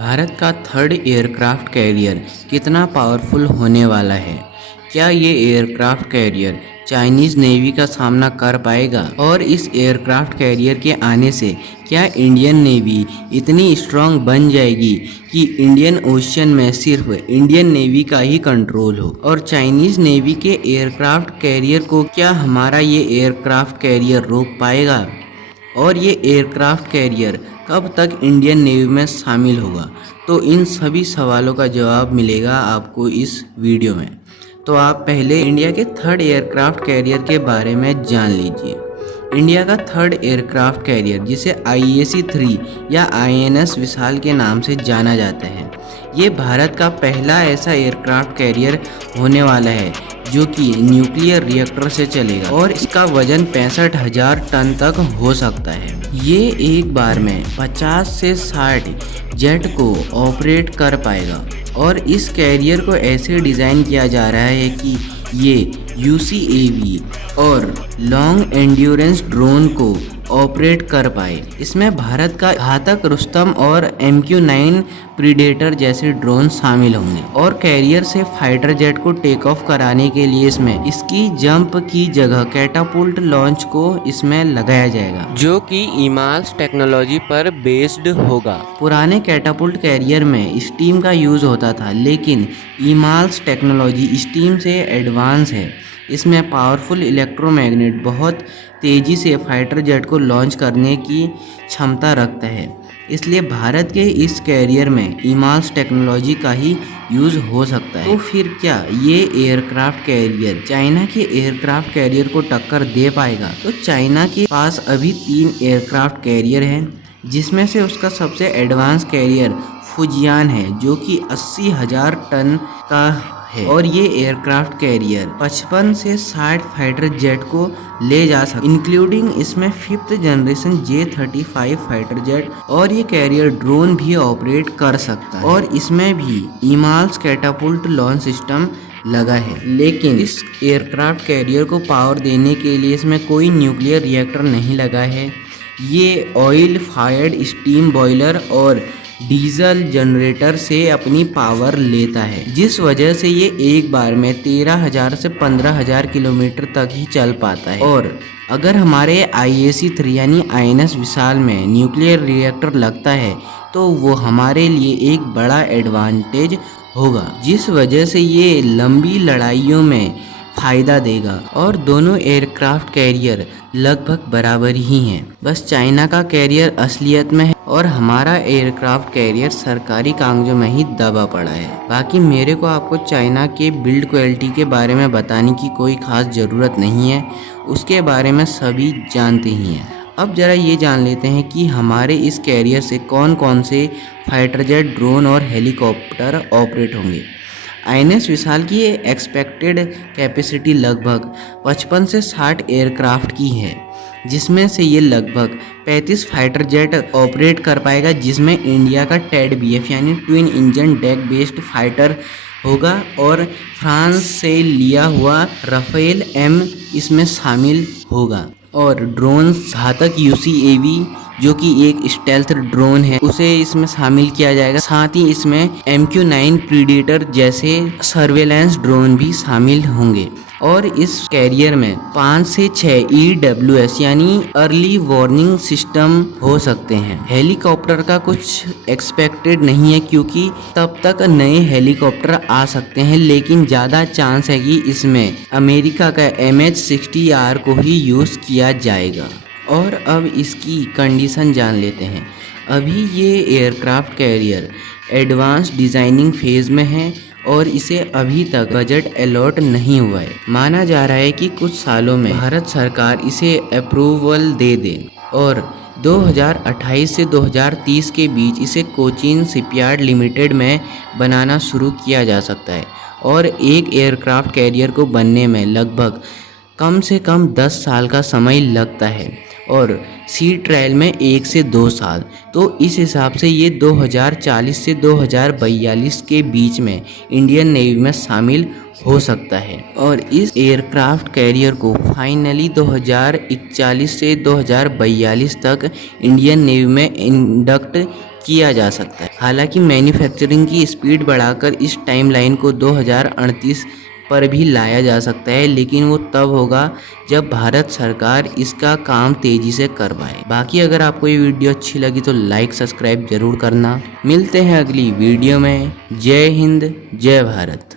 भारत का third aircraft carrier कितना powerful होने वाला है? क्या ये एयरक्राफ्ट कैरियर चाइनीज़ नेवी का सामना कर पाएगा? और इस एयरक्राफ्ट कैरियर के आने से क्या इंडियन नेवी इतनी स्ट्रांग बन जाएगी कि इंडियन ओशन में सिर्फ इंडियन नेवी का ही कंट्रोल हो? और चाइनीज़ नेवी के एयरक्राफ्ट कैरियर को क्या हमारा ये एयरक्राफ्ट कैरियर रोक पाएगा? और ये एयरक्राफ्ट कैरियर कब तक इंडियन नेवी में शामिल होगा? तो इन सभी सवालों का जवाब मिलेगा आपको इस वीडियो में। तो आप पहले इंडिया के थर्ड एयरक्राफ्ट कैरियर के बारे में जान लीजिए। इंडिया का थर्ड एयरक्राफ्ट कैरियर, जिसे IAC-3 या INS विशाल के नाम से जाना जाता है, ये भारत का पहला ऐसा एयरक्राफ्ट कैरियर होने वाला है जो कि न्यूक्लियर रिएक्टर से चलेगा और इसका वजन 65,000 टन तक हो सकता है। ये एक बार में 50 से 60 जेट को ऑपरेट कर पाएगा और इस कैरियर को ऐसे डिज़ाइन किया जा रहा है कि ये UCAV और लॉन्ग एंड्योरेंस ड्रोन को ऑपरेट कर पाए। इसमें भारत का घातक रुस्तम और MQ-9 प्रीडेटर जैसे ड्रोन शामिल होंगे और कैरियर से फाइटर जेट को टेक ऑफ कराने के लिए इसमें इसकी जंप की जगह कैटापुल्ट लॉन्च को इसमें लगाया जाएगा, जो कि इमाल्स टेक्नोलॉजी पर बेस्ड होगा। पुराने कैटापुल्ट कैरियर में स्टीम का यूज होता था, लेकिन इमाल्स टेक्नोलॉजी स्टीम से एडवांस है। इसमें पावरफुल इलेक्ट्रोमैग्नेट बहुत तेज़ी से फाइटर जेट को लॉन्च करने की क्षमता रखता है, इसलिए भारत के इस कैरियर में इमाल्स टेक्नोलॉजी का ही यूज़ हो सकता है। तो फिर क्या ये एयरक्राफ्ट कैरियर चाइना के एयरक्राफ्ट कैरियर को टक्कर दे पाएगा? तो चाइना के पास अभी 3 एयरक्राफ्ट कैरियर हैं, जिसमें से उसका सबसे एडवांस कैरियर फुजियान है, जो कि 80,000 टन का है और ये एयरक्राफ्ट कैरियर 55 से 60 फाइटर जेट को ले जा सकता है, इंक्लूडिंग इसमें 5th generation J-35 fighter jet, और ये कैरियर ड्रोन भी ऑपरेट कर सकता है और इसमें भी इमाल्स कैटापुल्ट लॉन्च सिस्टम लगा है। लेकिन इस एयरक्राफ्ट कैरियर को पावर देने के लिए इसमें कोई न्यूक्लियर रिएक्टर नहीं लगा है। ये ऑयल फायर्ड स्टीम बॉयलर और डीजल जनरेटर से अपनी पावर लेता है, जिस वजह से ये एक बार में 13,000 से 15,000 किलोमीटर तक ही चल पाता है। और अगर हमारे IAC-3 यानी INS विशाल में न्यूक्लियर रिएक्टर लगता है तो वो हमारे लिए एक बड़ा एडवांटेज होगा, जिस वजह से ये लंबी लड़ाइयों में फ़ायदा देगा। और दोनों एयरक्राफ्ट कैरियर लगभग बराबर ही हैं, बस चाइना का कैरियर असलियत में है और हमारा एयरक्राफ्ट कैरियर सरकारी कागजों में ही दबा पड़ा है। बाकी मेरे को आपको चाइना के बिल्ड क्वालिटी के बारे में बताने की कोई ख़ास ज़रूरत नहीं है, उसके बारे में सभी जानते ही हैं। अब ज़रा ये जान लेते हैं कि हमारे इस कैरियर से कौन कौन से फाइटर जेट, ड्रोन और हेलीकॉप्टर ऑपरेट होंगे। INS विशाल की एक्सपेक्टेड कैपेसिटी लगभग 55 से 60 एयरक्राफ्ट की है, जिसमें से ये लगभग 35 फाइटर जेट ऑपरेट कर पाएगा, जिसमें इंडिया का TED-BF यानी twin engine deck based fighter होगा और फ्रांस से लिया हुआ राफेल M इसमें शामिल होगा। और ड्रोन घातक UCAV, जो कि एक स्टेल्थ ड्रोन है, उसे इसमें शामिल किया जाएगा। साथ ही इसमें MQ-9 प्रीडेटर जैसे सर्वेलेंस ड्रोन भी शामिल होंगे और इस कैरियर में 5 से 6 EWS यानी अर्ली वार्निंग सिस्टम हो सकते हैं। हेलीकॉप्टर का कुछ एक्सपेक्टेड नहीं है, क्योंकि तब तक नए हेलीकॉप्टर आ सकते हैं, लेकिन ज़्यादा चांस है कि इसमें अमेरिका का MH-60R को ही यूज़ किया जाएगा। और अब इसकी कंडीशन जान लेते हैं। अभी ये aircraft carrier advance designing phase में है और इसे अभी तक बजट अलॉट नहीं हुआ है। माना जा रहा है कि कुछ सालों में भारत सरकार इसे अप्रूवल दे दे और 2028 से 2030 के बीच इसे कोचीन शिपयार्ड लिमिटेड में बनाना शुरू किया जा सकता है। और एक एयरक्राफ्ट कैरियर को बनने में लगभग कम से कम 10 साल का समय लगता है और सी ट्रायल में 1 से 2 साल। तो इस हिसाब से ये 2040 से 2042 के बीच में इंडियन नेवी में शामिल हो सकता है और इस एयरक्राफ्ट कैरियर को फाइनली 2041 से 2042 तक इंडियन नेवी में इंडक्ट किया जा सकता है। हालांकि मैन्युफैक्चरिंग की स्पीड बढ़ाकर इस टाइमलाइन को 2038 पर भी लाया जा सकता है, लेकिन वो तब होगा जब भारत सरकार इसका काम तेजी से कर पाए। बाकी अगर आपको ये वीडियो अच्छी लगी तो लाइक सब्सक्राइब जरूर करना। मिलते हैं अगली वीडियो में। जय हिंद, जय भारत।